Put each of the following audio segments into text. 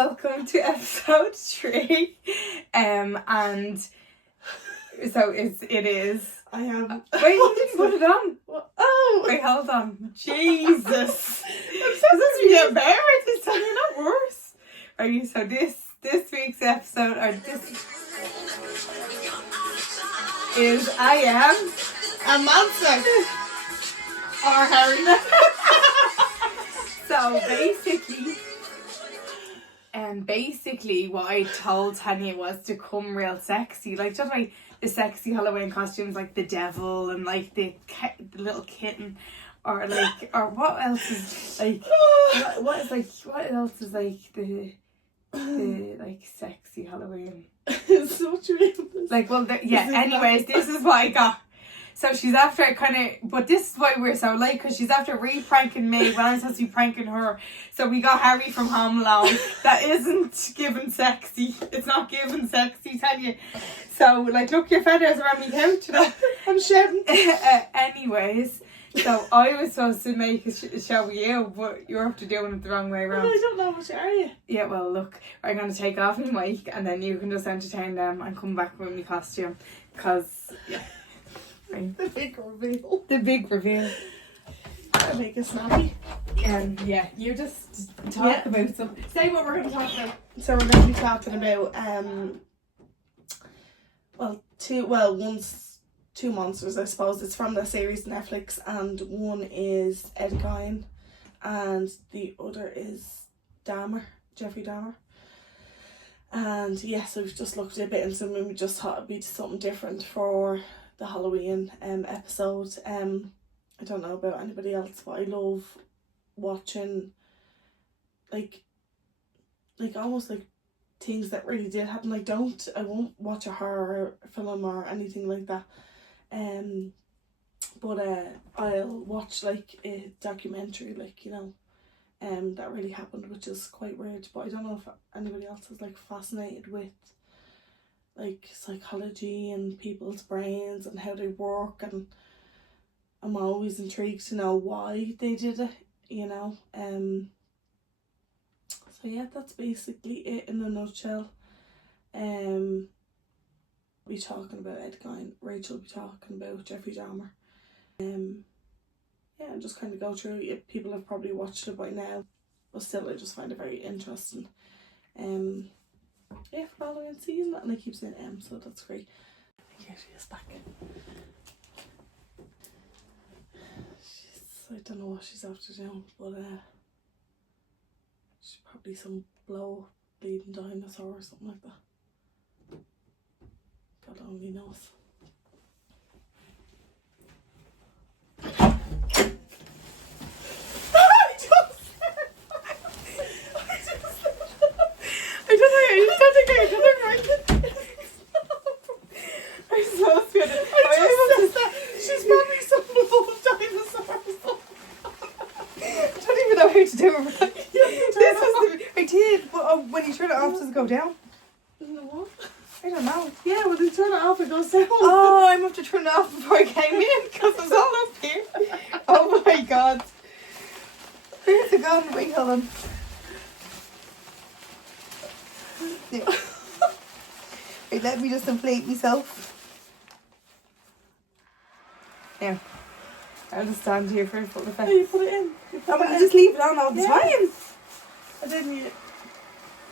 welcome to episode 3. And so it is. I am. Wait, you didn't put it on. What? Oh! Wait, hold on. Jesus. This is getting better this time, not worse. Right, so this week's episode, or this is I Am A monster! Or Harry. So basically what I told Tanya was to come real sexy. Like, just like the sexy Halloween costumes, like the devil and like the little kitten, or what else is like what else is like the like sexy Halloween. It's so true. Like, well, anyways, this is what I got. So she's after but this is why we're so late, because she's after re-pranking me when I'm supposed to be pranking her. So we got Harry from Home Alone. That isn't given sexy. It's not given sexy, tell you. So, like, look, your feathers are on my couch. You know? I'm shouting. Anyways, so I was supposed to make a show with you, but you're up to doing it the wrong way around. I don't know what are you. Yeah, well, look, I'm going to take off my mic and then you can just entertain them and come back with my costume. Because, yeah. Right. The big reveal. The big reveal. I'll make it snappy. Yeah, you just talk about something. Say what we're going to talk about. So we're going to be talking about one's two monsters, I suppose. It's from the series Netflix, and one is Ed Gein and the other is Jeffrey Dahmer. And yeah, so we've just looked a bit into them and we just thought it'd be something different for the Halloween episode. I don't know about anybody else, but I love watching like almost like things that really did happen. I won't watch a horror film or anything like that. But I'll watch like a documentary, like, you know, that really happened, which is quite weird. But I don't know if anybody else is like fascinated with like psychology and people's brains and how they work, and I'm always intrigued to know why they did it, you know. So yeah, that's basically it in a nutshell. Be talking about Ed Gein, Rachel will be talking about Jeffrey Dahmer. Yeah, and just kind of go through it. People have probably watched it by now, but still I just find it very interesting. Yeah, for Halloween season, and I keep saying so that's great. Here she is back. I don't know what she's after doing, but she's probably some bleeding dinosaur or something like that. God only knows. She's probably some little dinosaur. I don't even know how to do it. I did, but when you turn it off, does it go down? No. I don't know. Yeah, when you turn it off, it goes down. Oh, I must have turned it off before I came in, because it's all up here. Oh my god. Where's it gone? Wait, hold on. Yeah. Wait, let me just inflate myself. Yeah. I'll just stand here for a full effect. Oh, you put it in. I'm going to just leave it on all the time. And then you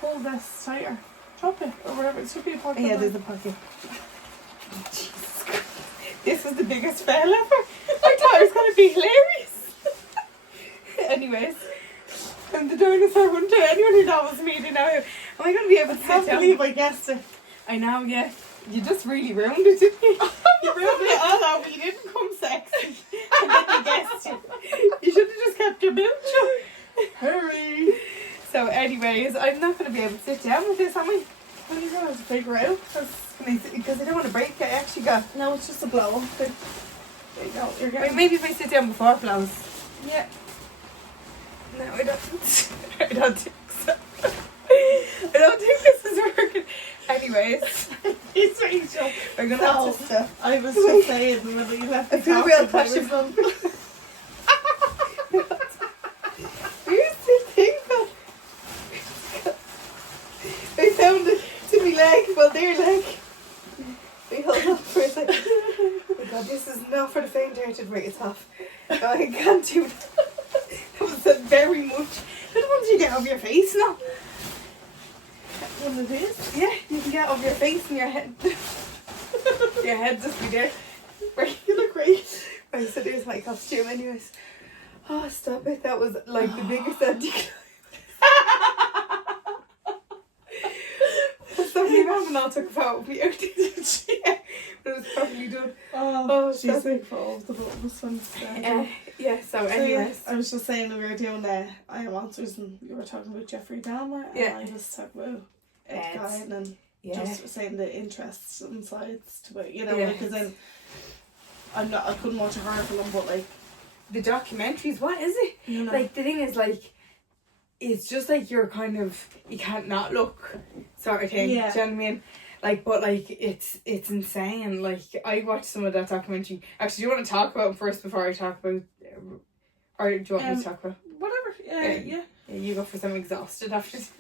pull this tighter. Drop it, or whatever. It should be a pocket. Yeah, there's a pocket. Jesus Christ. This was the biggest fail ever. I thought it was going to be hilarious. Anyways. And the dinosaur hunter, anyone who knows me, they know. Am I going to be able to sit down? I can't believe I guessed it. I know, yeah. You just really ruined it, didn't you? You ruined it all out, but you didn't come sexy. And then you guessed it. You should have just kept your mouth shut. Hurry! So anyways, I'm not going to be able to sit down with this, am I? Well, you're going to have to figure it out. Because I don't want to break it. I actually got... No, it's just a blow up. There you go. You're getting... Maybe if I sit down before it blows. Yeah. No, I don't think so. I don't think this is working. Anyways. It's Rachel. We're going to have to stop. I was just saying when you left the I feel real passion. Where's the thing though? there, like. We hold up for a second. Oh my god, this is not for the faint-hearted. Wait, it's off. Oh, I can't do that. That was very much. I don't want you to get over your face now. One of these? Yeah, you can get over your face and your head. Your head just be there. Right. You look great. Right, so there's my costume anyways. Oh, stop it. That was like the biggest anticlimax. Somebody haven't all took a photo of me out, didn't she? Yeah, but it was probably done. Oh, she's stop big for all of the bonus ones. Yeah, so anyways. I was just saying we were doing I Am Monsters and you were talking about Jeffrey Dahmer and Yeah. I was talking about Ed Ed. Gein and Yeah. just saying the interests and sides to it, you know, Yeah. because then I couldn't watch a horror film, but like, The documentaries, what is it? you know, Like, the thing is, like, it's just like you're kind of, you can't not look sort of thing. Yeah. Do you know what I mean? Like, but like, it's insane. Like, I watched some of that documentary. Actually, do you want to talk about it first before I talk about, or do you want me to talk about? whatever, yeah. Yeah, you go for some exhausted after this.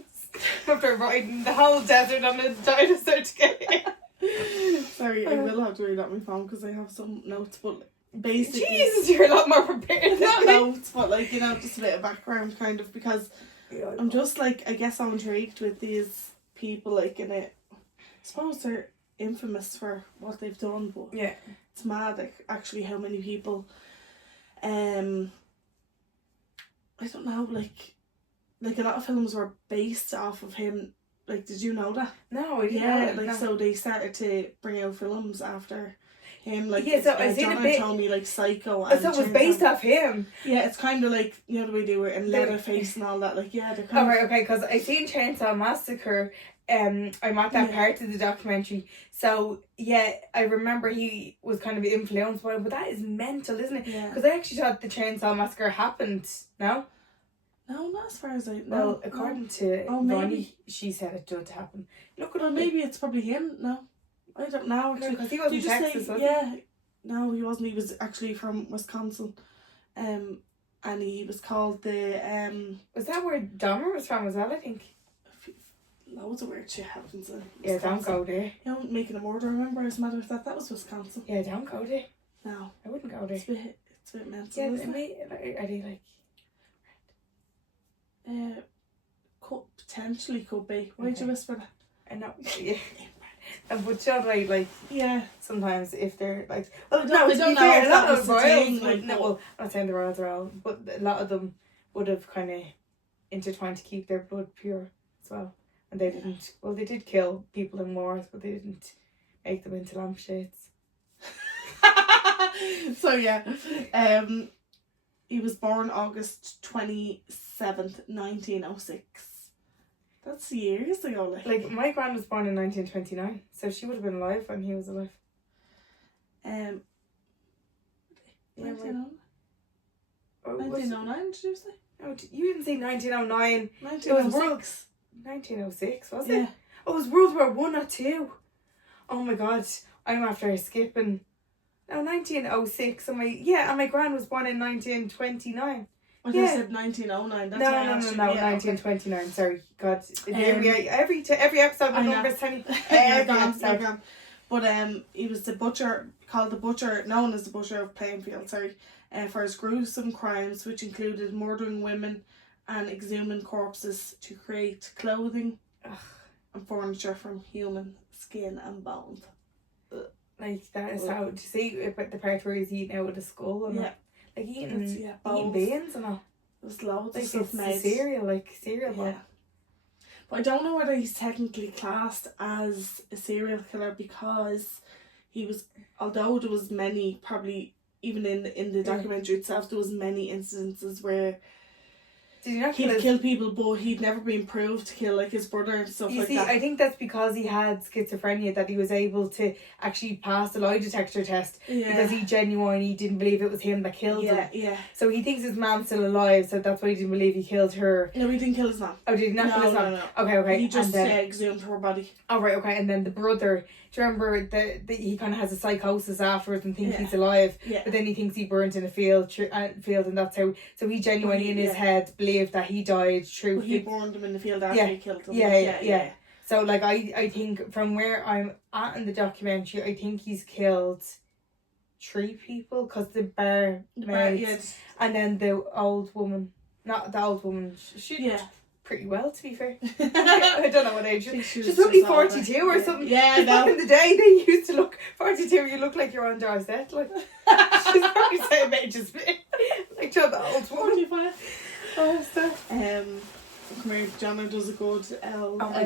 After riding the whole desert on a dinosaur to get here. Sorry, I will have to read out my phone because I have some notes, but basically Jesus, you're a lot more prepared not than me. notes, but like, you know, just a bit of background kind of, because I'm just like, I guess I'm intrigued with these people, like, in it. I suppose they're infamous for what they've done, but Yeah. it's mad, like, actually how many people, I don't know, like a lot of films were based off of him. Like, did you know that? No, I didn't know Yeah, that, like, no. so they started to bring out films after him, like, Yeah, so I seen a John bit- told me, like, Psycho, Oh, and so it was Chainsaw- based off him. Yeah, it's kind of like, you know the way they were in They- Leatherface and all that, like, yeah, they're Oh, kind right, of... okay, because I seen Chainsaw Massacre. I'm at that Yeah. part of the documentary. So, yeah, I remember he was kind of influenced by it, but that is mental, isn't it? Yeah. Because I actually thought the Chainsaw Massacre happened, no? No, not as far as I know. Well, according to Oh, Ronnie, maybe. she said it did happen. Look at Well, him. maybe it's probably him, no. I don't know, actually. Because he Did was in you just Texas, say, wasn't yeah, no, he wasn't. He was actually from Wisconsin. And he was called the, he? Was that where Dahmer was from as well, I think? loads of weird shit happens in Yeah, don't Wisconsin. go there. You know, Making a Murder, remember? As a matter of fact, that was Wisconsin. Yeah, don't go there. No, I wouldn't go there. it's a bit mental, Yeah, isn't it? are they like... Potentially could be. Why'd Okay. you whisper that? I know. Yeah. But should I, like... Yeah. Sometimes if they're like, well, I no, don't to be know fair, if a lot that of was the royals thing, would, like, no, but- well, I'm not saying the royals are all, but a lot of them would have kind of intertwined to keep their blood pure as well, and they didn't. Well, they did kill people in wars, but they didn't make them into lampshades. So yeah, he was born August 27th, 1906. That's years ago, Like my gran was born in 1929, so she would have been alive when he was alive. Yeah, 1909, Oh, was it- 1909, did you say? no, you didn't say 1909. 1906. 1906, was it? Yeah. Oh, it was World War One or two. Oh my god, I'm after skipping. No, 1906. And my gran was born in 1929. I Yeah. just said 1909. That's No, why I no, asked you. no, Yeah, 1929. Sorry, God. Here we are. Every episode I the know. numbers tiny. Okay. Every You're episode. gone. But he was the butcher, known as the Butcher of Plainfield, for his gruesome crimes, which included murdering women and exhuming corpses to create clothing and furniture from human skin and bones. Like that is how. Do you see about the part where he's eating out of the skull and Yeah. that? Like eating bones. beans and all. There's loads Like of stuff it's made. cereal bar. Yeah. But I don't know whether he's technically classed as a serial killer because he was, although there was many, probably even in the documentary itself, there was many instances where Did you not kill he'd his... kill people, but he'd never been proved to kill like his brother and stuff You like see, that. I think that's because he had schizophrenia that he was able to actually pass the lie detector test because he genuinely didn't believe it was him that killed him. Yeah. So he thinks his mom's still alive, so that's why he didn't believe he killed her. No, he didn't kill his mom. Oh, did he not kill his mom? No. Okay. He just and then, exhumed her body. oh, right, okay. And then the brother, do you remember that he kind of has a psychosis afterwards and thinks Yeah. he's alive, Yeah. but then he thinks he burnt in a field and that's how. So he genuinely in his head believed that he died through. But he burned him in the field after Yeah. he killed him. Yeah. So, like, I think from where I'm at in the documentary, I think he's killed 3 people because the barmaids and then the old woman. Not the old woman. She pretty well, to be fair. I don't know what age she's probably 42 or something. Yeah, I know. Back in the day, they used to look 42. You look like you're on Dorset. Like, she's probably the same age as me. Like, the old woman. 45. Oh, stuff. Come here, Jenna does a good Oh my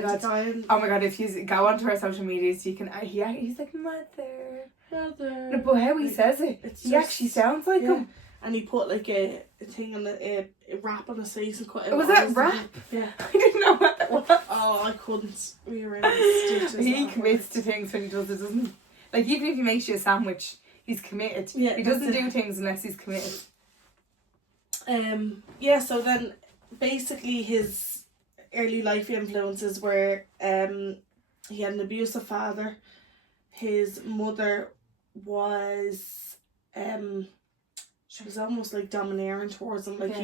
god, if you go onto our social medias, you can he's like mother. No, but how he says it, he actually sounds like him. And he put like a thing on a wrap on his face and cut it. Was that rap? Yeah. I didn't know what that was. Oh, I couldn't rearrange the stitches. He commits to things when he does it, doesn't he? Like, even if he makes you a sandwich, he's committed. Yeah, he doesn't do things unless he's committed. So then basically his early life influences were he had an abusive father. His mother was she was almost like domineering towards him, like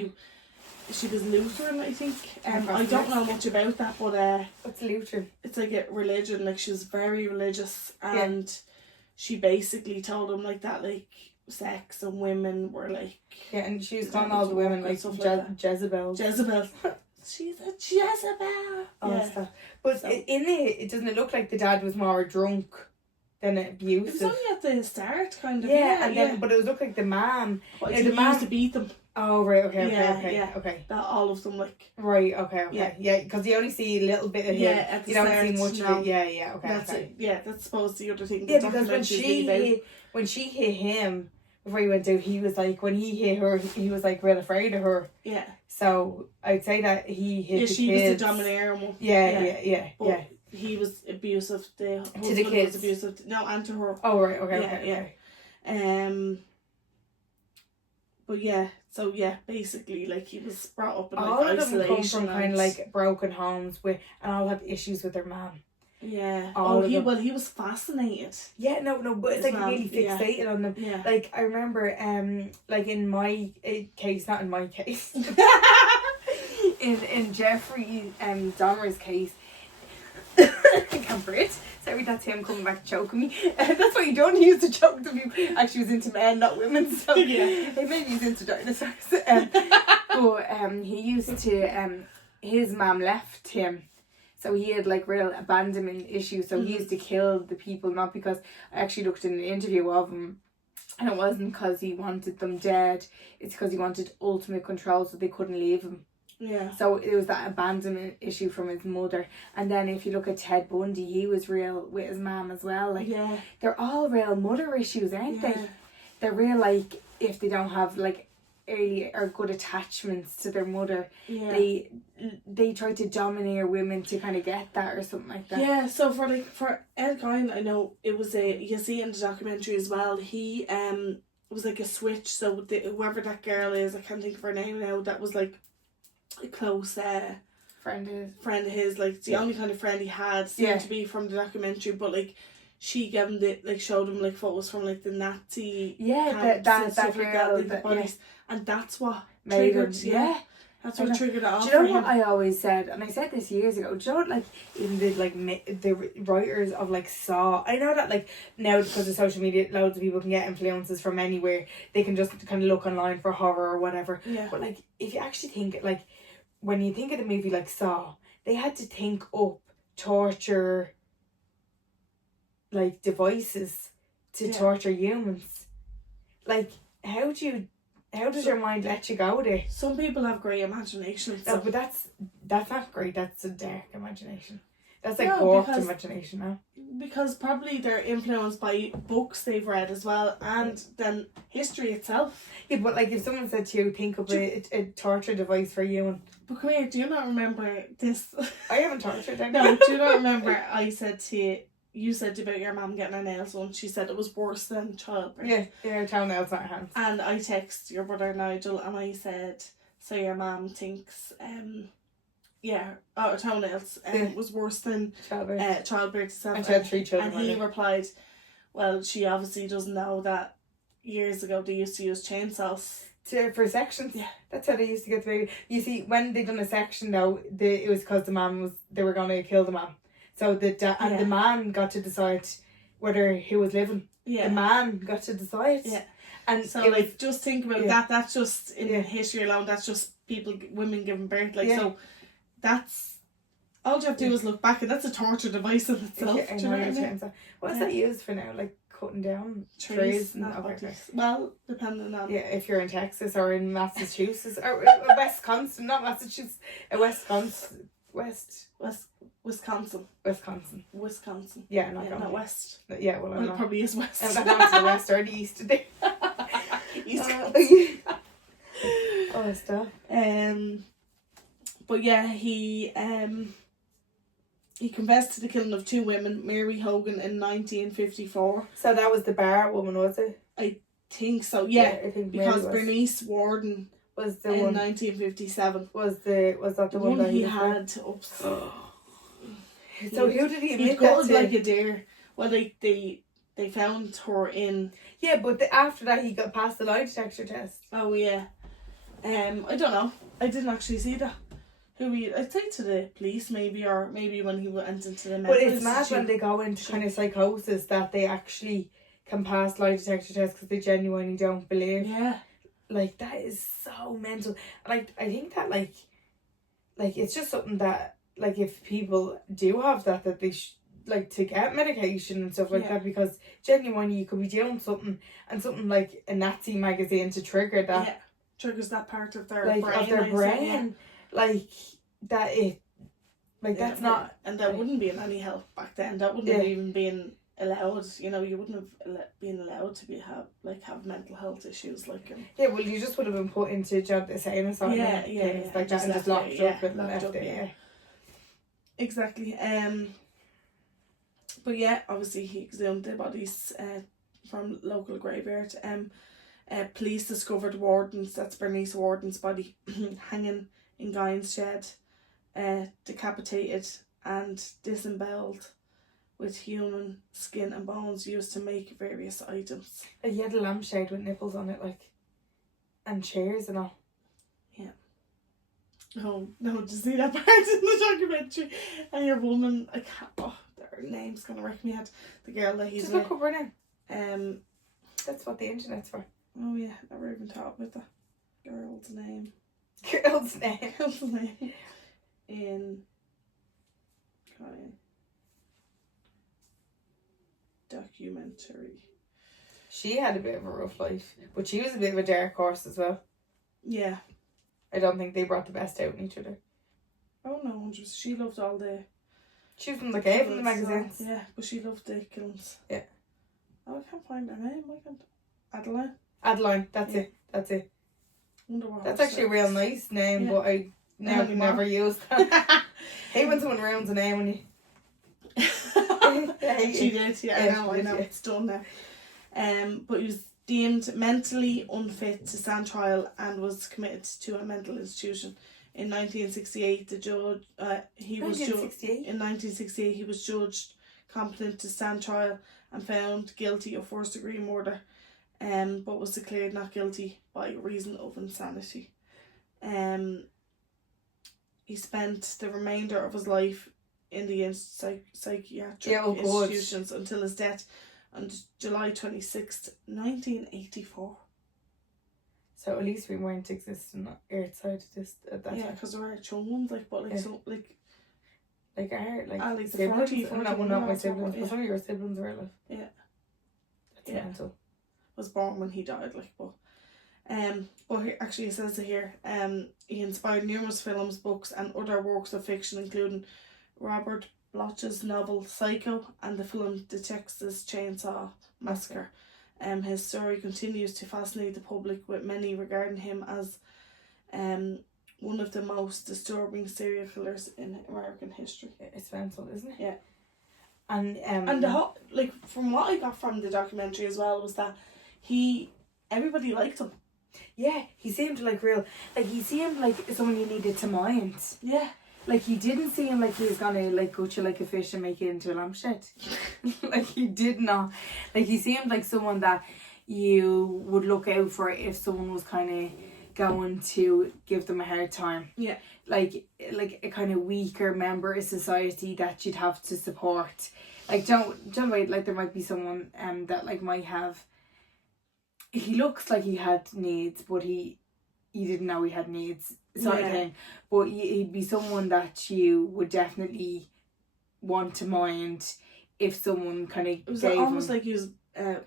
she was Lutheran, I think. I don't know much about that, but what's Lutheran? It's like a religion, like she was very religious, and she basically told him like that, like sex and women were like and she was calling all the women like Jezebel. She's a Jezebel. Stuff. But in it doesn't it look like the dad was more drunk than abusive? It was only at the start, kind of. Then but it looked like the mom. The mom used to beat them. Oh right, okay. That all of them like. Right, okay. Yeah, because you only see a little bit of him. Yeah, at the you start, don't see much of it. Yeah, okay. That's it. Yeah, that's supposed to be the other thing. Yeah, because when she hit him before he went out, he was like, when he hit her, he was like real afraid of her. Yeah. So I'd say that he hit the kids. She was the domineering one. Yeah. He was abusive. The husband to the kids. was abusive. No, and to her. Oh right, okay. But basically, like he was brought up in all like of them isolation. come from kind of like broken homes and all have issues with their mom. Yeah. He was fascinated. Yeah, no, but it's like really fixated on them. Yeah. Like I remember, like in my case, not in my case, in Jeffrey Dahmer's case. I can't breathe. Sorry, that's him coming back to choking me. That's why you don't use to choke them. You actually was into men, not women. So maybe he's into dinosaurs. But he used to his mum left him. So he had like real abandonment issues. So he used to kill the people, not because I actually looked in an interview of him, and it wasn't because he wanted them dead. It's because he wanted ultimate control, so they couldn't leave him. Yeah. So it was that abandonment issue from his mother. And then if you look at Ted Bundy, he was real with his mom as well. Like they're all real mother issues, aren't they? They're real, like if they don't have like early or good attachments to their mother, they try to domineer women to kind of get that or something like that. Yeah, so for Ed Gein, I know it was you see in the documentary as well, he was like a switch. So whoever that girl is, I can't think of her name now, that was like a close friend of his, like the only kind of friend he had seemed to be from the documentary, but like she gave him showed him like photos from like the Nazi camps and stuff like that, like the bodies, and that's what triggered that's what triggered it off. Do you know what I always said, and I said this years ago, do you know what, like even the writers of like Saw, I know that like now because of social media loads of people can get influences from anywhere, they can just kind of look online for horror or whatever, but like if you actually think like when you think of the movie like Saw, they had to think up torture like devices to torture humans. Like how does your mind let you go there? Some people have great imaginations. No, but that's not great. That's a dark imagination. That's like warped imagination now. Because probably they're influenced by books they've read as well, and then history itself. Yeah, but like if someone said to you, think of a torture device for you, and but come here, do you not remember this? I haven't tortured anyone. No, do you not remember? I said to you said about your mum getting her nails done. She said it was worse than childbirth. Yeah, toenails, not hands. And I texted your brother Nigel, and I said, so your mum thinks toenails was worse than childbirth itself. And she had 3 children. And he replied, well, she obviously doesn't know that years ago they used to use chainsaws. For sections. Yeah. That's how they used to get the baby. You see, when they done a section though, it was because they were going to kill the mom. So the man got to decide whether he was living. Yeah. The man got to decide. Yeah. And So it like was, just think about that. That's just in history alone. That's just women giving birth. Like so, that's all you have to do is look back, and that's a torture device in itself. I know what you're saying. So what's that used for now? Like cutting down trees and well, depending on if you're in Texas or in Massachusetts or Wisconsin, not Massachusetts, Wisconsin. Yeah, not west. Yeah, well, it probably is west. I'm not going to the west or the east today. East Oh, stuff. But yeah, he confessed to the killing of 2 women, Mary Hogan in 1954. So that was the bar woman, was it? I think so. Yeah, I think because Bernice Warden was the in one. 1957 Was that the one that he had? So who did he admit He'd that gone to? like a deer. Well, they found her in. Yeah, but after that he got past the lie detector test. Oh yeah. I don't know. I didn't actually see that. I'd say to the police maybe, or maybe when he went into the medical But it's mad when they go into kind of psychosis that they actually can pass lie detector tests because they genuinely don't believe. Yeah. Like, that is so mental. Like, I think that, like it's just something that, like, if people do have that they like to get medication and stuff like that, because genuinely you could be doing something and something like a Nazi magazine to trigger that. Yeah. Triggers that part of their brain. Like Like, that it... Like, that's not... And that wouldn't be in any help back then. That wouldn't have even been allowed. You know, you wouldn't have been allowed to have mental health issues. Like yeah, well, you just would have been put into John Hussein or something. Like that, and just locked up and left it. Yeah. Exactly. But yeah, obviously he exhumed the bodies from local graveyard. Police discovered that's Bernice Warden's body hanging in Guy's shed, decapitated and disemboweled with human skin and bones used to make various items. He had a lampshade with nipples on it, like, and chairs and all. Yeah. No, did you see that part in the documentary? And your woman, their name's gonna wreck me head. The girl that he's just look up her name. That's what the internet's for. Oh yeah, never even thought about that. Girl's name. In documentary. She had a bit of a rough life, but she was a bit of a dark horse as well. Yeah. I don't think they brought the best out in each other. Oh no, she loved all the... She was from the cave in the magazines. Yeah, but she loved the killings. Yeah. Oh, I can't find her name. Adeline, that's it. That's actually a real nice name, but I never use that. Hate when someone ruins a name when you... She did, yeah. I know. It's done now. But he was deemed mentally unfit to stand trial and was committed to a mental institution. In 1968, he was judged competent to stand trial and found guilty of first-degree murder, but was declared not guilty by reason of insanity. He spent the remainder of his life in the psychiatric institutions until his death on July 26th, 1984. So at least we weren't existing outside this at that time. Yeah, because there were children, our the siblings. 40 not my siblings, but some of your siblings were alive. Yeah. That's mental. Was born when he died, but actually it says here, he inspired numerous films, books and other works of fiction, including Robert Bloch's novel Psycho and the film The Texas Chainsaw Massacre. His story continues to fascinate the public, with many regarding him as one of the most disturbing serial killers in American history. It's mental, isn't it? Yeah. And the whole, from what I got from the documentary as well, was that everybody liked him. Yeah, he seemed he seemed like someone you needed to mind. Yeah. He didn't seem like he was gonna gut you like a fish and make it into a lampshade. He did not. He seemed like someone that you would look out for if someone was kind of going to give them a hard time. Yeah. Like a kind of weaker member of society that you'd have to support. Like don't wait, like there might be someone that like might have, he looks like he had needs, but you didn't know he had needs, sort of thing. But he'd be someone that you would definitely want to mind if someone kind of It was gave almost him like he was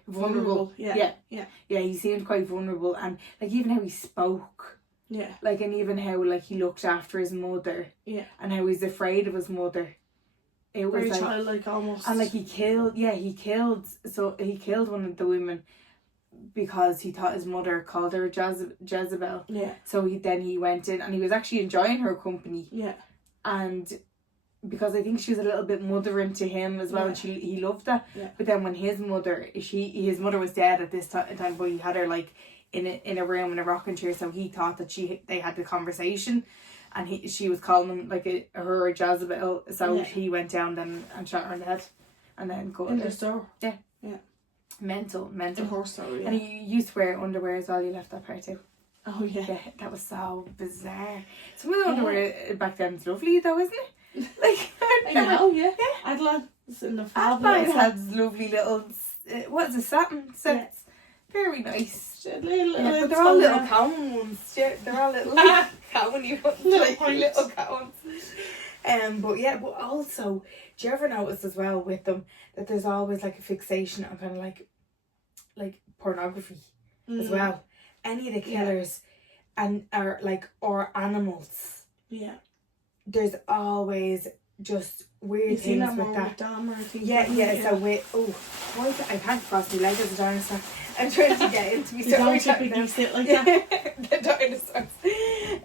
vulnerable. Yeah. Yeah, he seemed quite vulnerable, and like even how he spoke, Yeah. like, and even how like he looked after his mother, Yeah. and how he's afraid of his mother. It was Very like, childlike almost. and like he killed one of the women because he thought his mother called her Jezebel. Yeah. So he went in, and he was actually enjoying her company, Yeah. and because I think she was a little bit mothering to him as well, and he loved that. Yeah. But then when his mother was dead at this time, but he had her like in a room in a rocking chair, so he thought that they had the conversation, and she was calling him like her Jezebel, so he went down then and shot her in the head, and then cut In her. the store. Yeah. Mental. In her store, yeah. And he used to wear underwear as well. You left that part too. Oh yeah. Yeah, that was so bizarre. Some of the underwear back then is lovely though, isn't it? Like I know, yeah. Adelaide is in the Adelaide fabulous. has lovely little what is it, satin sets. Very nice. Little, Yeah, but they're all little cowan ones. Yeah, they're all little cowan ones. Like little cowans. But also, do you ever notice as well with them that there's always like a fixation on kind of like pornography as well. Any of the killers or animals. Yeah. There's always just weird things with that. So I can't cross my leg as a dinosaur. I'm trying to get into me. You don't typically sit like that. The dinosaurs.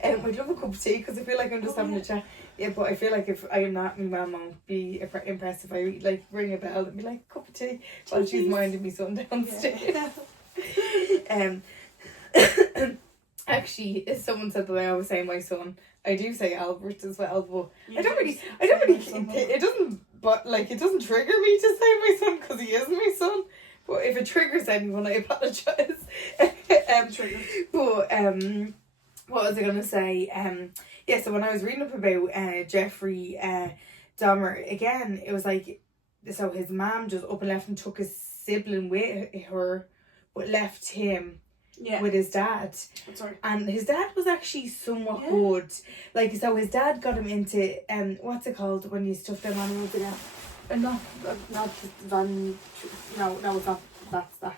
I'd love a cup of tea because I feel like I'm just having a chat. Yeah, but I feel like if I am not, my mum won't be impressed if I like ring a bell and be like, cup of tea while she's minding me son downstairs. Actually, as someone said that I always say my son, I do say Albert as well, but I don't really it doesn't trigger me to say my son because he is my son. But if it triggers anyone, I apologise. But what was I gonna say? So when I was reading up about Jeffrey Dahmer again, it was like, so his mom just up and left and took his sibling with her, but left him with his dad. Sorry. And his dad was actually somewhat good. Like, so his dad got him into what's it called when you stuff them animals again? Not van. No, it's not. That's that.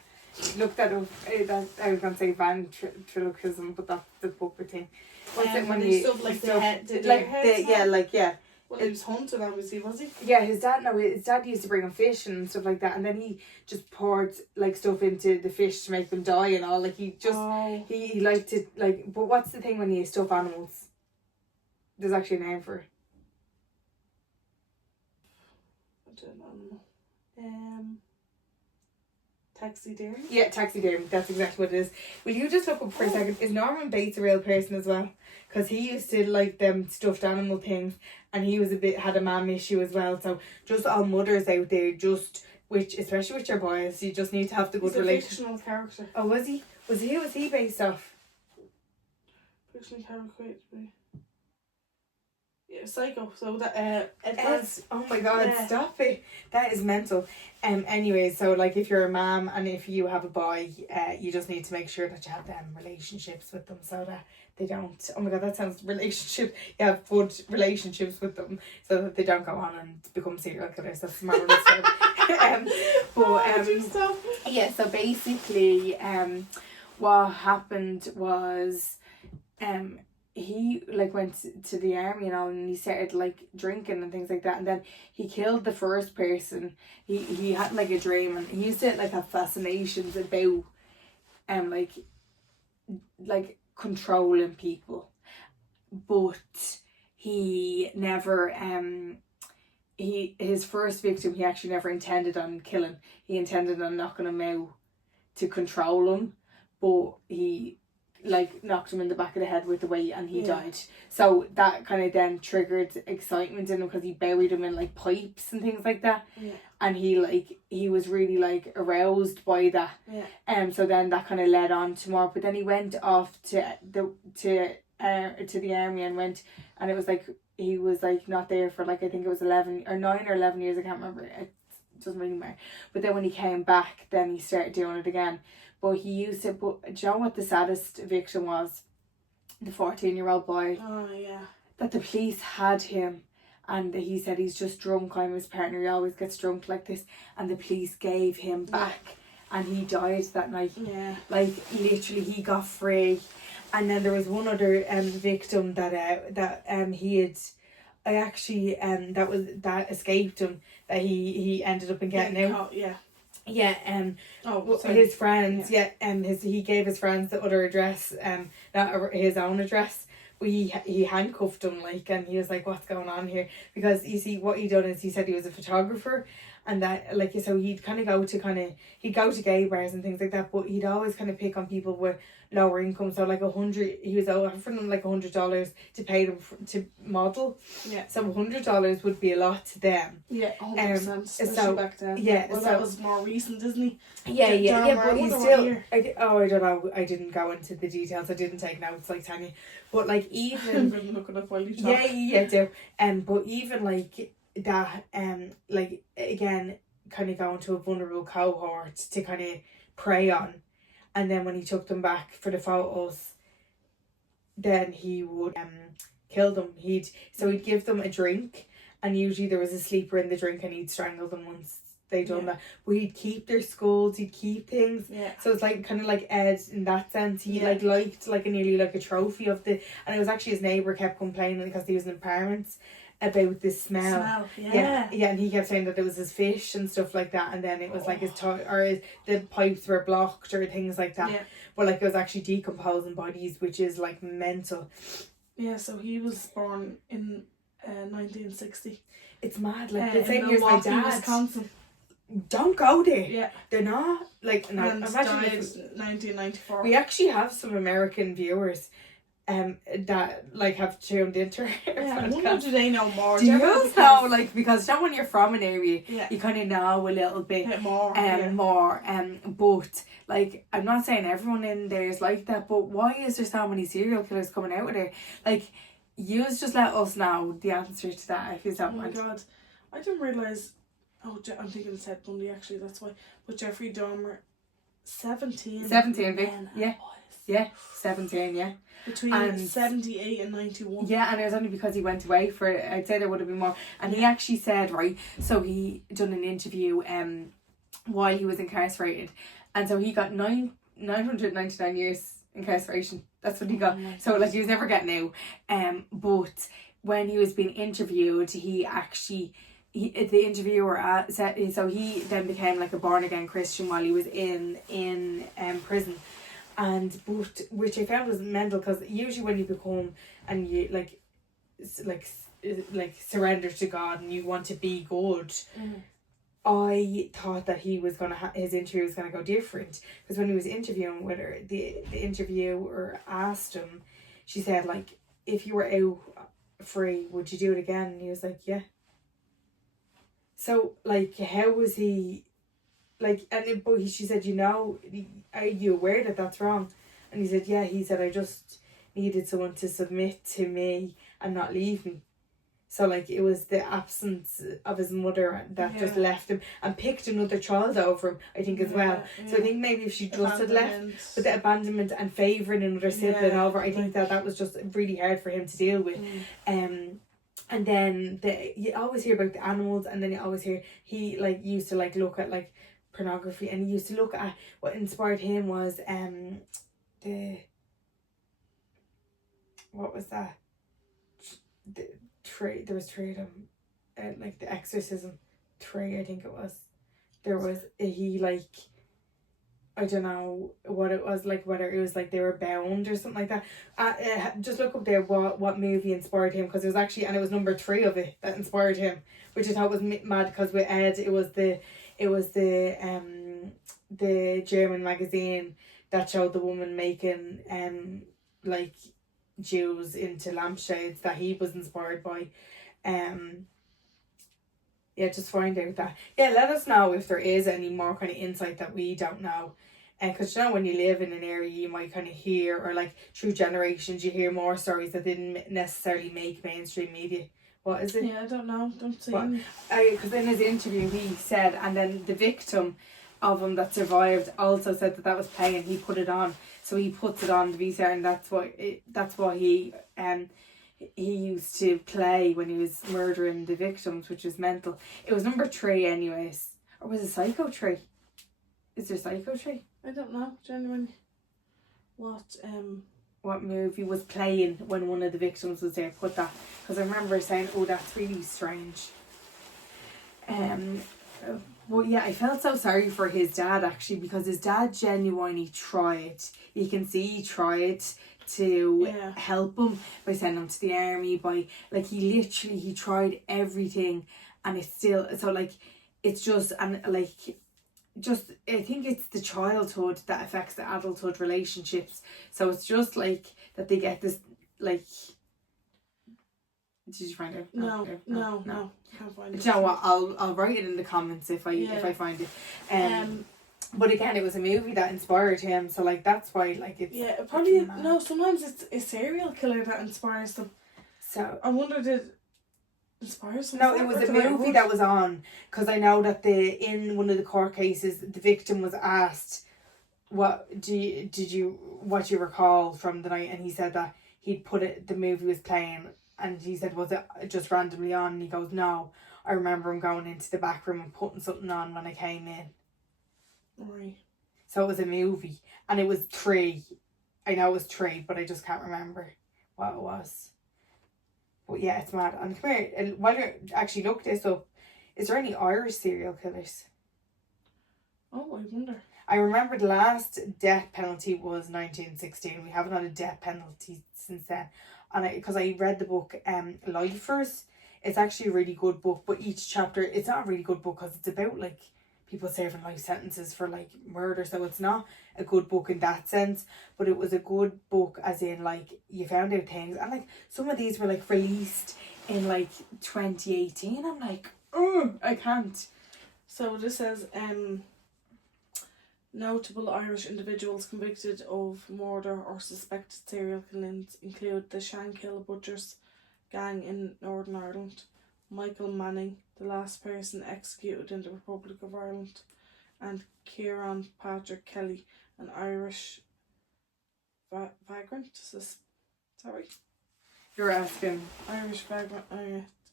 Look that up. I was gonna say ventriloquism, but that's the puppet thing. What's it when you stuff like the head? Well, he was hunted, obviously, was he? Yeah, his dad used to bring him fish and stuff like that, and then he just poured like stuff into the fish to make them die and all. Like he liked to like. But what's the thing when you stuff animals? There's actually a name for it. I don't know. Taxidermy? Yeah, taxidermy. That's exactly what it is. Will you just look up for a second? Is Norman Bates a real person as well? Because he used to like them stuffed animal things, and he was had a mom issue as well. So just all mothers out there, especially with your boys, you just need to have the good relationship. Fictional character. Oh, was he? Who was he based off? Fictional character. Yeah, Psycho. So that Oh my God! Yeah. Stop it. That is mental. Anyway, so like if you're a mom and if you have a boy, you just need to make sure that you have them relationships with them so that they don't. Oh my God, that sounds relationship. You have good relationships with them so that they don't go on and become serial killers. That's marvelous. Yeah. So basically, what happened was, he like went to the army and all, and he started like drinking and things like that, and then he killed the first person. He had like a dream, and he used to like have fascinations about like controlling people, but he never his first victim he actually never intended on killing. He intended on knocking him out to control him, but he like knocked him in the back of the head with the weight and he Yeah. died. So that kind of then triggered excitement in him because he buried him in like pipes and things like that. Yeah. And he was really like aroused by that. Yeah. So then that kind of led on to more. But then he went off to the army and went, and it was like he was like not there for like I think it was 9 or 11 years. I can't remember. It doesn't really matter. But then when he came back, then he started doing it again. But he used to. But do you know what the saddest victim was? The 14-year-old boy. Oh yeah. That the police had him. And he said he's just drunk. I'm his partner. He always gets drunk like this. And the police gave him back. And he died that night. Yeah. Like literally, he got free. And then there was one other victim that he had. I actually that escaped him. That he ended up in getting out. Oh, yeah. Yeah. Oh, sorry. His friends. Yeah. He gave his friends the other address. Not his own address. But he handcuffed him, like, and he was like, what's going on here? Because you see, what he done is he said he was a photographer, and that, like, so he'd go to gay bars and things like that, but he'd always kind of pick on people with lower income. So like he was offering them like $100 to pay them to model. Yeah. So $100 would be a lot to them. Yeah, 100%. Especially so- back then. yeah, Well, so- that was more recent, isn't he? Yeah, but he's still. I don't know. I didn't go into the details. I didn't take notes like Tanya, but like I'm even going to look it up while you talk. yeah, do. But even like that, like again, kind of going to a vulnerable cohort to kind of prey on, and then when he took them back for the photos, then he would kill them. He'd give them a drink, and usually there was a sleeper in the drink, and he'd strangle them once they done that. But he'd keep their skulls, he'd keep things. Yeah. So it's like kind of like Ed in that sense. He liked like nearly like a trophy of the, and it was actually his neighbour kept complaining because he was in apartments about the smell. Yeah. And he kept saying that it was his fish and stuff like that, and then it was like the pipes were blocked or things like that. Yeah. But like it was actually decomposing bodies, which is like mental. Yeah, so he was born in 1960. It's mad. Like the same in year as my Milwaukee, dad. Wisconsin. Don't go there. Yeah. They're not like no. And Imagine died if 1994. we actually have some American viewers, that like have tuned into our Yeah, I podcast. wonder do they know more? Do you Because- know, like, because not when you're from an area, Yeah. you kind of know a little bit bit more. more, but like, I'm not saying everyone in there is like that, but why is there so many serial killers coming out of there? Like, you just let us know the answer to that if you Oh don't my mind. god. I didn't realise. Oh, I'm thinking of Ted Bundy actually, that's why. But Jeffrey Dahmer, 17. 17, men and yeah. boys. Yeah, 17, yeah. Between And- 78 and 91. Yeah, and it was only because he went away for it. I'd say there would have been more. And he actually said, right, so he done an interview while he was incarcerated. And so he got 999 years incarceration. That's what he got. So like he was never getting out. But when he was being interviewed, the interviewer said, so he then became like a born again Christian while he was in prison. But which I found was mental, because usually when you become and you like surrender to God and you want to be good, I thought that he was gonna his interview was gonna go different, because when he was interviewing with her, the interviewer asked him, she said, like, if you were out free, would you do it again? And he was like, yeah. So like, how was he? Like, she said, are you aware that that's wrong? And he said, yeah. He said, I just needed someone to submit to me and not leave me. So like, it was the absence of his mother that just left him and picked another child over him, I think, as well. So I think maybe if she just had left, but the abandonment and favouring another sibling over, I think that was just really hard for him to deal with. And then you always hear about the animals, and then you always hear he like used to like look at like pornography, and he used to look at what inspired him was what was that? There was three of them, like the Exorcism 3, I think it was. There was he like, I don't know what it was, like whether it was like they were bound or something like that. Just look up there what movie inspired him, because it was actually, and it was number 3 of it that inspired him, which I thought was mad, because with Ed it was the German magazine that showed the woman making like Jews into lampshades that he was inspired by. Yeah, just find out that. Yeah, let us know if there is any more kind of insight that we don't know. And because you know, when you live in an area, you might kind of hear, or like through generations, you hear more stories that didn't necessarily make mainstream media. What is it? Yeah, I don't know. Don't see What? any. Because in his interview, he said, and then the victim of him that survived also said that was playing. He put it on, so he puts it on to be certain. That's what he used to play when he was murdering the victims, which is mental. It was number 3 anyways, or was it Psycho 3? Is there Psycho 3? I don't know, genuinely. What movie was playing when one of the victims was there? Put that, because I remember saying, "Oh, that's really strange." Well, yeah, I felt so sorry for his dad actually, because his dad genuinely tried. You can see he tried to help him by sending him to the army. By like he tried everything, and it's still so like it's just and like. Just I think it's the childhood that affects the adulthood relationships. So it's just like that they get this like. Did you find it? No. Can't find it. Do you know what? I'll write it in the comments if I find it. But again, it was a movie that inspired him. So like that's why like it's probably no. Sometimes it's a serial killer that inspires them. So I wonder did. Inspires no, it was a movie that was on, because I know that in one of the court cases the victim was asked what what you recall from the night, and he said that he'd put it, the movie was playing, and he said, was it just randomly on, and he goes, no, I remember him going into the back room and putting something on when I came in. Right. So it was a movie, and it was 3. I know it was 3, but I just can't remember what it was. But yeah, it's mad. And come here, and while you actually look this up, is there any Irish serial killers? Oh, I wonder. I remember the last death penalty was 1916. We haven't had a death penalty since then. And because I read the book Lifers, it's actually a really good book, but each chapter, it's not a really good book because it's about like people serving life sentences for like murder, so it's not a good book in that sense, but it was a good book as in like you found out things, and like some of these were like released in like 2018. I'm like, oh, I can't. So this says notable Irish individuals convicted of murder or suspected serial killings include the Shankill Butchers gang in Northern Ireland, Michael Manning, the last person executed in the Republic of Ireland, and Kieran Patrick Kelly, an Irish vagrant. Sorry. You're asking. Irish vagrant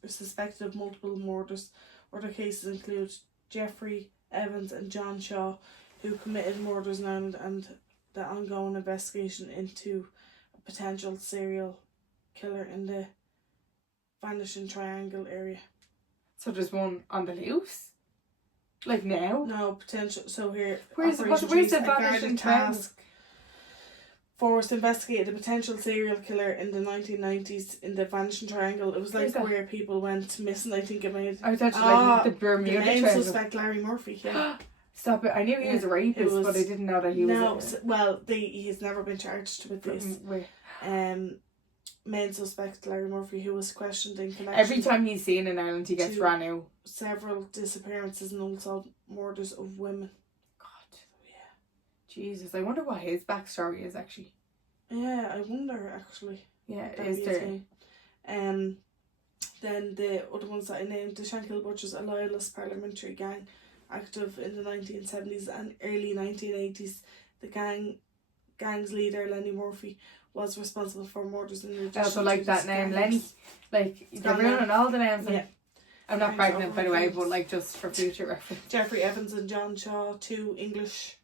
suspected of multiple murders. Other cases include Jeffrey Evans and John Shaw, who committed murders in Ireland, and the ongoing investigation into a potential serial killer in the Vanishing Triangle area. So there's one on the loose? Like now? No, potential. So here, Where's the Vanishing task force investigated a potential serial killer in the 1990s in the Vanishing Triangle. It was like where people went missing. I think it made. I was actually like the Bermuda Triangle. The main suspect, Larry Murphy. Yeah. Stop it! I knew he was a rapist, but I didn't know that he was. No, well, he's never been charged with this. Main suspect Larry Murphy, who was questioned in connection. Every time he's seen in Ireland, he gets ran out. Several disappearances and also murders of women. God, yeah. Jesus, I wonder what his backstory is actually. Yeah, I wonder actually. Yeah, is there? Then the other ones that I named, the Shankill Butchers, a loyalist parliamentary gang, active in the 1970s and early 1980s. The gang's leader, Lenny Murphy, was responsible for murders in addition. Also like that name, Lenny. Like, you're ruining all the names. Yeah. I'm not pregnant, by the way, but like just for future reference. Jeffrey Evans and John Shaw, 2 English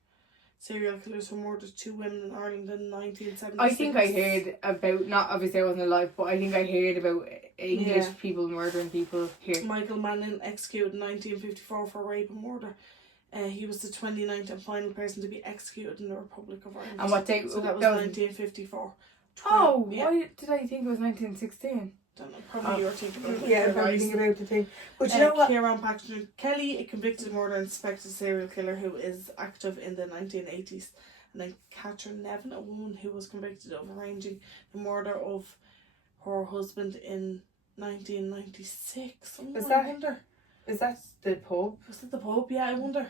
serial killers who murdered 2 women in Ireland in 1976. I think I heard about, not obviously I wasn't alive, but I think I heard about English people murdering people here. Michael Manning, executed in 1954 for rape and murder. He was the 29th and final person to be executed in the Republic of Ireland. And what date? So that was 1954. Oh, why did I think it was 1916? Don't know, probably you were thinking about it. Yeah, probably thinking about the thing. But you know what? Kieran Patrick Kelly, a convicted murder and suspected serial killer who is active in the 1980s. And then Catherine Nevin, a woman who was convicted of arranging the murder of her husband in 1996. Oh, Is I that- wonder. Is that the Pope? Was it the Pope? Yeah, I wonder.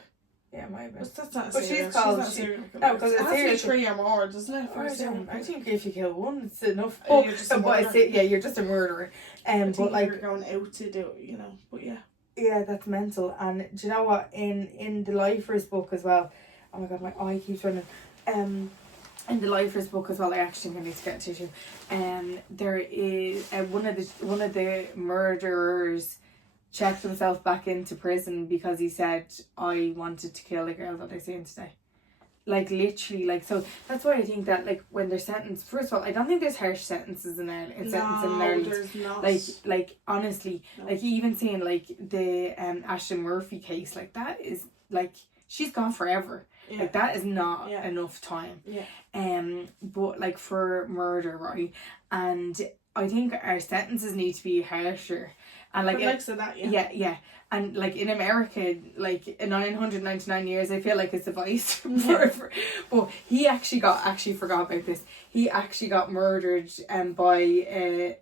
Yeah, my bad. But that's not But serious. she's called- not she- serial no, killer. 'cause it a has to be serial 3 or more, doesn't it? I think if you kill one, it's enough. Oh, you're just a but murderer. yeah, you're just a murderer. But like, you're going out to do it, But yeah. yeah, that's mental. And do you know what? In the Lifers book as well. Oh my god, my eye keeps running. In the Lifers book as well, I actually need to get tissue. There is one of the murderers checked himself back into prison because he said, I wanted to kill the girl that I seen today. Like, literally, like, so that's why I think that, like, when they're sentenced, first of all, I don't think there's harsh sentences in Ireland. Sentencing in Ireland. There's not. Like honestly, No. like even seeing like the Ashton Murphy case, like that is like she's gone forever. Yeah. Like that is not Yeah. enough time. Yeah. But like for murder, right? And I think our sentences need to be harsher. And like But likes of that, yeah. yeah. And like in America, like in 999 years, I feel like it's a vice Yeah. but he actually forgot about this. He actually got murdered by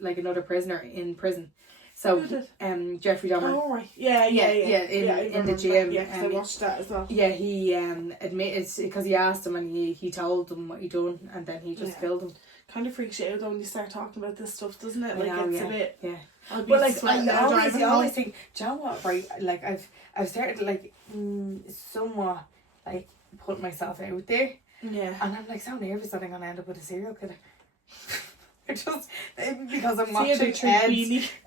like another prisoner in prison. So Who did? Jeffrey Dahmer. Oh, right. Yeah, in I the remember gym. that. Yeah, 'cause I watched that as well. Yeah, he admitted because he asked him and he told him what he done and then he just Yeah. killed him. Kind of freaks you out though when you start talking about this stuff, doesn't it? I Like, know, it's yeah. a bit... Yeah. I'll be But like sweating I always driving home. think, do you know what, right? Like I've started like somewhat like put myself out there, Yeah. and I'm like so nervous that I'm gonna end up with a serial killer. I just because I'm See a watching bit too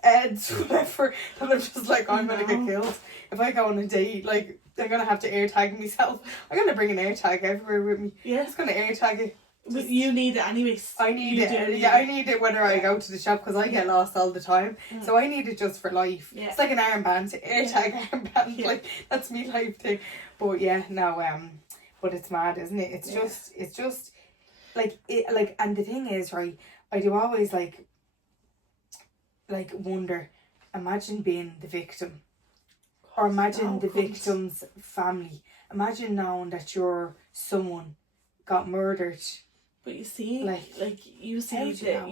Ed's greedy. whatever, and I'm just like I'm gonna get No. killed if I go on a date. Like I'm gonna have to air tag myself. I'm gonna bring an air tag everywhere with me. Yeah. I'm just gonna air tag it. But you need it anyways. I need You it. do need Yeah, I it. need it whether I go to the shop because I get lost all the time. Mm. So I need it just for life. Yeah. It's like an armband, AirTag armband. Yeah. Like that's me life thing. But yeah, no, but it's mad, isn't it? It's Yeah. just like it. Like, and the thing is, right? I do always like wonder. Imagine being the victim, or imagine No, the couldn't. victim's family. Imagine knowing that your someone got murdered. But you see, Like, you how see do you know,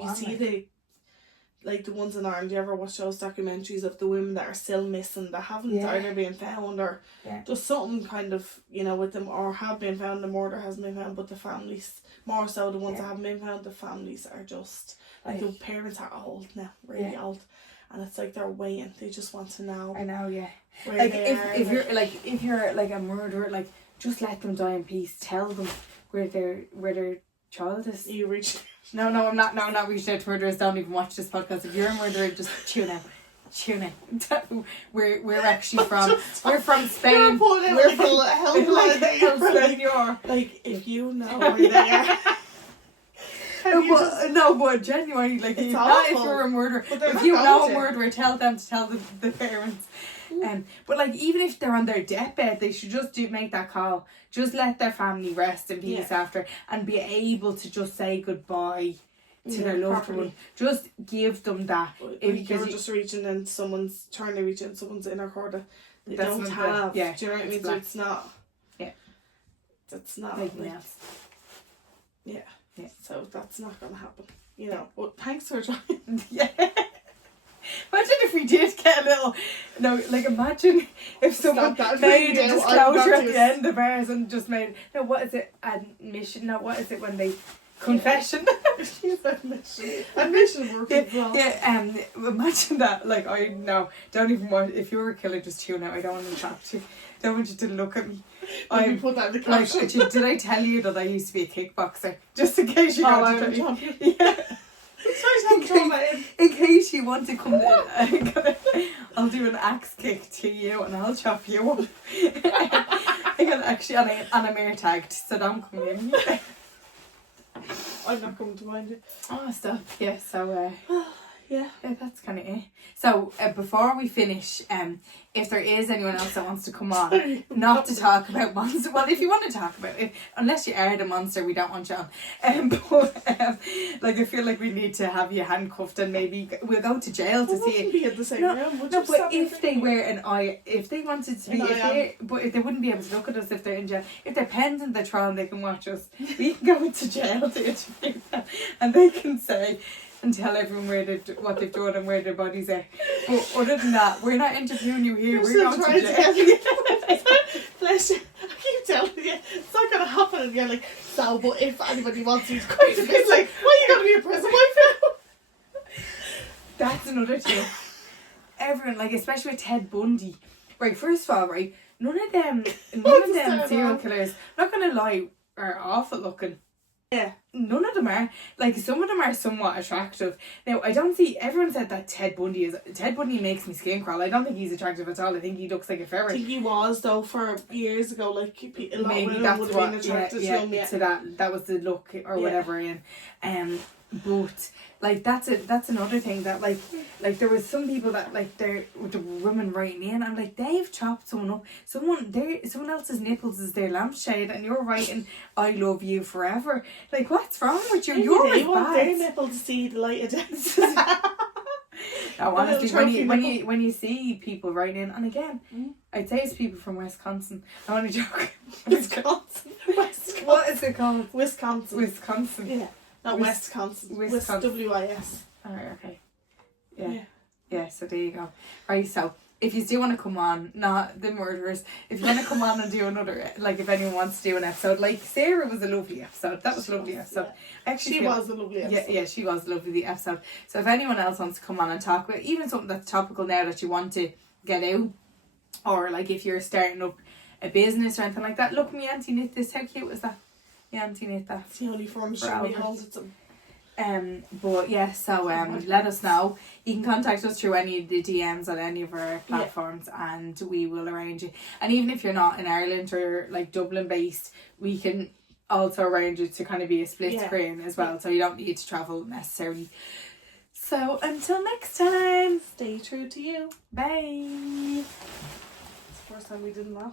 the ones in Ireland. You ever watch those documentaries of the women that are still missing, that haven't Yeah. either been found or Yeah. just something kind of with them, or have been found. The murder hasn't been found, but the families, more so the ones Yeah. that haven't been found, the families are just like the parents are old now, really Yeah. old, and it's like they're waiting. They just want to know I know, yeah. where Like they are. if you're like a murderer, like just let them die in peace. Tell them where their child is. you reach. No, I'm not. No, I'm not reaching out to murderers. Don't even watch this podcast. If you're a murderer, just tune out. Tune out. We're actually from. We're from Spain. We're We're from from helpline that you're Spain. You are. like if you know where they are. No, but genuinely, like It's not if awful. you're a murderer. But they're If not you going know a to. murderer, tell them to tell the parents. But like even if they're on their deathbed, they should just make that call. Just let their family rest in peace Yeah. after, and be able to just say goodbye to their loved properly. one. Just give them that. Like If- you're because just reaching in someone's trying to reach in someone's inner core that they That's don't not have. the- yeah, Do you know what I mean? it's So black. it's not. Yeah. That's not. Anything like, else. yeah. Yeah. So that's not gonna happen. But thanks for trying. Yeah. Imagine if we did get a little. No, like imagine if someone that made thing a now, disclosure I've at got the end of ours and just made. No, what is it? Admission? No, what is it when they. Confession. Admission works as well. Yeah, imagine that. Like, I no, don't even want. If you're a killer, just tune out. I don't want to chat to you. Don't want you to look at me. Let me I'm put that in the like. caption. Did I tell you that I used to be a kickboxer? Just in case you Oh, got I'm to a tell you. champion. Yeah. Sorry, I'm throwing that in. In case you want to come, I'll do an axe kick to you and I'll chop you up. I can actually, and I'm air tagged, so don't come in. I'm not coming to mind you. Oh, stop. Yeah, so, Yeah. Yeah, that's kind of it. So before we finish, if there is anyone else that wants to come on, not to talk about monster. Well, if you want to talk about it, unless you are the monster, we don't want you on. Like I feel like we need to have you handcuffed and maybe we'll go to jail to see it. Be in the same room. Would No, you but stop if they everything? were an eye, if they wanted to be, if they wouldn't be able to look at us if they're in jail. If they're pending the trial and they can watch us, we can go into jail to interview them, and they can say and tell everyone what they've done and where their bodies are. But other than that, we're not interviewing you here. We're going to jail. Bless you. I keep telling you, it's not going to happen. And you're like, so, but if anybody wants you to come to it's like, why are you going to be a prison wife now? That's another thing. Everyone, like, especially with Ted Bundy. Right, first of all, right, none of them serial killers, not going to lie, are awful looking. Yeah. None of them are. Like, some of them are somewhat attractive. Now, I don't see, everyone said that Ted Bundy makes me skin crawl. I don't think he's attractive at all. I think he looks like a I ferret. think he was, though, for years ago. Like, a lot of Maybe women that's would have what, been attracted to him. Yeah. to that was the look or whatever. And but like that's another thing that like there was some people that like they're with the women writing in. I'm like, they've chopped someone up. Someone else's nipples is their lampshade, and you're writing, "I love you forever." Like, what's wrong with you? Maybe You're they as want their bad. nipple to see the light of day. No, A little honestly, trophy when you see people writing in, and again, I'd say it's people from Wisconsin. I'm only joking. Wisconsin. What is it called? Wisconsin. Wisconsin. Yeah. Not Wisconsin. Wisconsin. WIS. Alright, okay. Yeah, so there you go. Right, so if you do want to come on, not the murderers, if you want to come on and do another, like if anyone wants to do an episode, like Sarah was a lovely episode. That was a lovely episode. Yeah. Actually, She was a lovely episode. Yeah, she was a lovely episode. So if anyone else wants to come on and talk about even something that's topical now that you want to get out, or like if you're starting up a business or anything like that, look, me auntie knit this. How cute was that? My auntie knit that. It's the only furniture we hold it to. But yeah, so let us know. You can contact us through any of the DMs on any of our platforms, and we will arrange it. And even if you're not in Ireland or like Dublin based, we can also arrange it to kind of be a split screen as well, so you don't need to travel necessarily. So until next time, Stay true to you. bye. It's the first time we didn't laugh.